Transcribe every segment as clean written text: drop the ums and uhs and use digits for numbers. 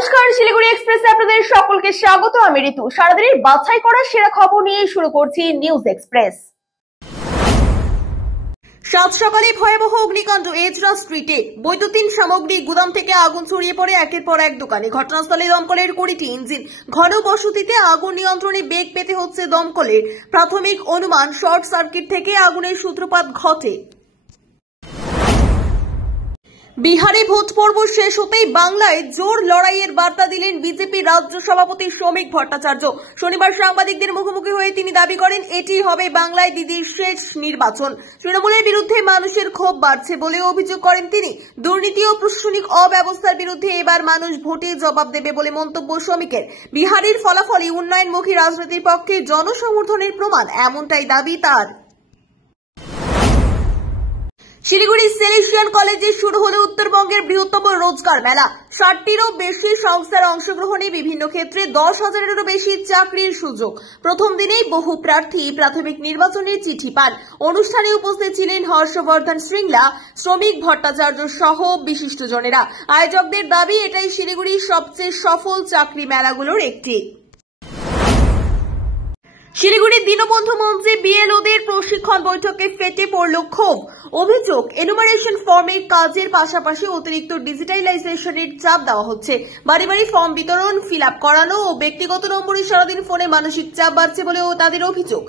নমস্কার, শিলিগুড়ি এক্সপ্রেসে আপনাদের সকলকে স্বাগত। আমি ঋতু। সারাদিনের বাছাই করা সেরা খবর নিয়ে শুরু করছি নিউজ এক্সপ্রেস। সাত সকালে ভয়াবহ অগ্নিকাণ্ড এজরা স্ট্রিটে। বৈদ্যুতিন সামগ্রী গুদাম থেকে আগুন ছড়িয়ে পড়ে একের পর এক দোকানে। ঘটনাস্থলে দমকলের 20টি ইঞ্জিন। ঘন বসতিতে আগুন নিয়ন্ত্রণে বেগ পেতে হচ্ছে দমকলের। প্রাথমিক অনুমান শর্ট সার্কিট থেকে আগুনের সূত্রপাত ঘটে। বিহারে ভোট পর্ব শেষ হতেই বাংলায় জোর লড়াইয়ের বার্তা দিলেন বিজেপি রাজ্য সভাপতি শ্রমিক ভট্টাচার্য। শনিবার সাংবাদিকদের মুখোমুখি হয়ে তিনি দাবি করেন, এটি হবে বাংলায় দিদির শেষ নির্বাচন। তৃণমূলের বিরুদ্ধে মানুষের ক্ষোভ বাড়ছে বলে অভিযোগ করেন তিনি। দুর্নীতি ও প্রশাসনিক অব্যবস্থার বিরুদ্ধে এবার মানুষ ভোটে জবাব দেবে বলে মন্তব্য শ্রমিকের। বিহারের ফলাফলই উন্নয়নমুখী রাজনীতির পক্ষে জনসমর্থনের প্রমাণ, এমনটাই দাবি তার। শিলিগুড়ি সেলেশিয়ান কলেজে শুরু হলো উত্তরবঙ্গের বৃহত্তম রোজগার মেলা। 60টিরও বেশি সংস্থার অংশগ্রহণে বিভিন্ন ক্ষেত্রে 10,000-এরও বেশি চাকরির সুযোগ। প্রথম দিনেই বহু প্রার্থী প্রাথমিক নির্বাচনের চিঠি পান। অনুষ্ঠানে উপস্থিত ছিলেন হর্ষবর্ধন শ্রীংলা, শ্রমিক ভট্টাচার্য সহ বিশিষ্টজনেরা। আয়োজকদের দাবি, এটাই শিলিগুড়ির সবচেয়ে সফল চাকরি মেলাগুলোর একটি। শিলিগুড়ির দীনবন্ধু মঞ্চে বিএলওদের প্রশিক্ষণ বৈঠকে ফেটে পড়ল ক্ষোভ। অভিযোগ, এনুমারেশন ফর্মের কাজের পাশাপাশি অতিরিক্ত ডিজিটালাইজেশনের চাপ দেওয়া হচ্ছে। বাড়ি বাড়ি ফর্ম বিতরণ, ফিল আপ করানো ও ব্যক্তিগত নম্বরে সারাদিন ফোনে মানসিক চাপ বাড়ছে বলেও তাদের অভিযোগ।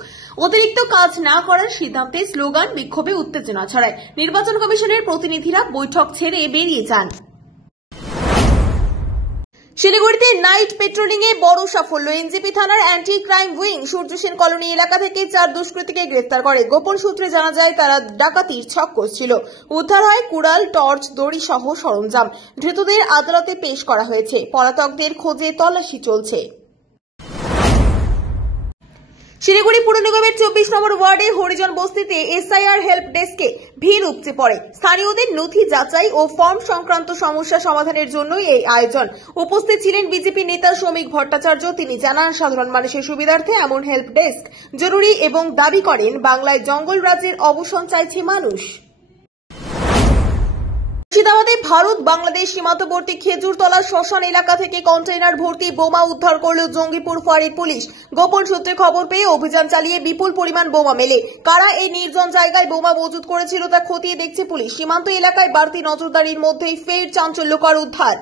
অতিরিক্ত কাজ না করার সিদ্ধান্তে স্লোগান, বিক্ষোভে উত্তেজনা ছড়ায়। নির্বাচন কমিশনের প্রতিনিধিরা বৈঠক ছেড়ে বেরিয়ে যান। শিলিগুড়িতে নাইট পেট্রোলিং এ বড় সাফল্য। এনজেপি থানার anti crime wing Surya Sen colony এলাকা থেকে 4 দুষ্কৃতীকে গ্রেফতার করে। গোপন সূত্রে জানা যায়, তারা ডাকাতির ছক কষছিল। উদ্ধার হয় কুড়াল, টর্চ, দড়ি সহ সরঞ্জাম। ধৃতদের আদালতে পেশ করা হয়েছে। পলাতকদের খোঁজে তল্লাশি চলছে। শিলিগুড়ি পুর নিগমের 24 নম্বর ওয়ার্ডের হরিজন বস্তিতে এসআইআর হেল্প ডেস্কে ভিড় উপচে পড়ে। স্থানীয়দের নথি যাচাই ও ফর্ম সংক্রান্ত সমস্যা সমাধানের জন্যই এই আয়োজন। উপস্থিত ছিলেন বিজেপি নেতা শ্রমিক ভট্টাচার্য। তিনি জানান, সাধারণ মানুষের সুবিধার্থে এমন হেল্প ডেস্ক জরুরি এবং দাবি করেন, বাংলায় জঙ্গল রাজ্যের অবসান চাইছে মানুষ। মুর্শিদাবাদে ভারত বাংলাদেশ সীমান্তবর্তী খেজুরতলা শ্মশান এলাকা থেকে কন্টেইনার ভর্তি বোমা উদ্ধার করল জঙ্গিপুর ফাঁড়ির পুলিশ। গোপন সূত্রে খবর পেয়ে অভিযান চালিয়ে বিপুল পরিমাণ বোমা মেলে। কারা এই নির্জন জায়গায় বোমা মজুত করেছিল তা খতিয়ে দেখছে পুলিশ। সীমান্ত এলাকায় বাড়তি নজরদারির মধ্যেই ফের চাঞ্চল্যকর উদ্ধার।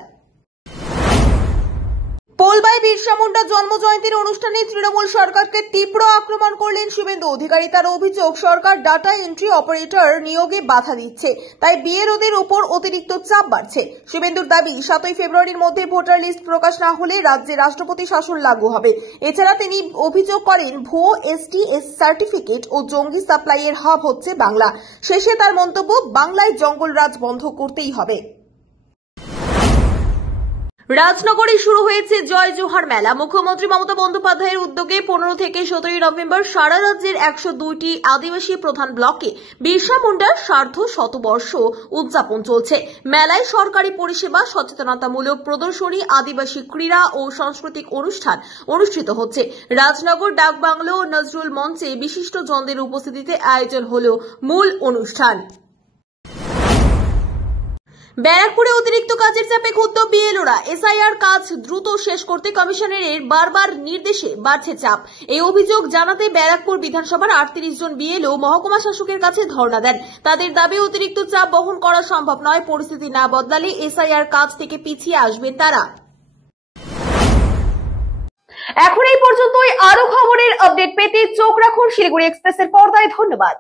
পোলবায় বিরসা মুন্ডা জন্মজয়ন্তীর অনুষ্ঠানে তৃণমূল সরকারকে তীব্র আক্রমণ করলেন শুভেন্দু অধিকারী। তার অভিযোগ, সরকার ডাটা এন্ট্রি অপারেটর নিয়োগে বাধা দিচ্ছে, তাই বিএলওদের উপর অতিরিক্ত চাপ বাড়ছে। শুভেন্দুর দাবি, 7ই ফেব্রুয়ারির মধ্যে ভোটার লিস্ট প্রকাশ না হলে রাজ্যে রাষ্ট্রপতি শাসন লাগু হবে। এছাড়া তিনি অভিযোগ করেন, ভুয়ো এসটিএস সার্টিফিকেট ও জঙ্গি সাপ্লাইয়ের হাব হচ্ছে বাংলা। শেষে তার মন্তব্য, বাংলায় জঙ্গল রাজ বন্ধ করতেই হবে। রাজনগরে শুরু হয়েছে জয় জোহার মেলা। মুখ্যমন্ত্রী মমতা বন্দ্যোপাধ্যায়ের উদ্যোগে 15 থেকে 17 নভেম্বর সারা রাজ্যের 102টি আদিবাসী প্রধান ব্লকে বিরসা মুন্ডার সার্ধ শতবর্ষ উদযাপন চলছে। মেলায় সরকারি পরিষেবা, সচেতনতামূলক প্রদর্শনী, আদিবাসী ক্রীড়া ও সাংস্কৃতিক অনুষ্ঠান অনুষ্ঠিত হচ্ছে। রাজনগর ডাকবাংলো ও নজরুল মঞ্চে বিশিষ্ট জনদের উপস্থিতিতে আয়োজন হল মূল অনুষ্ঠান। ব্যারাকপুরে অতিরিক্ত কাজের চাপে ক্ষুব্ধ বিএলওরা। এসআইআর কাজ দ্রুত শেষ করতে কমিশনারের বারবার নির্দেশে বাড়ছে চাপ। এই অভিযোগ জানাতে ব্যারাকপুর বিধানসভার 38 জন বিএলও মহকুমা শাসকের কাছে ধর্ণা দেন। তাদের দাবি, অতিরিক্ত চাপ বহন করা সম্ভব নয়। পরিস্থিতি না বদলালে এসআইআর কাজ থেকে পিছিয়ে আসবেন তারা। এখন এই পর্যন্তই। আরো খবরের আপডেট পেতে চোখ রাখুন শিলিগুড়ি এক্সপ্রেসের পর্দায়। ধন্যবাদ।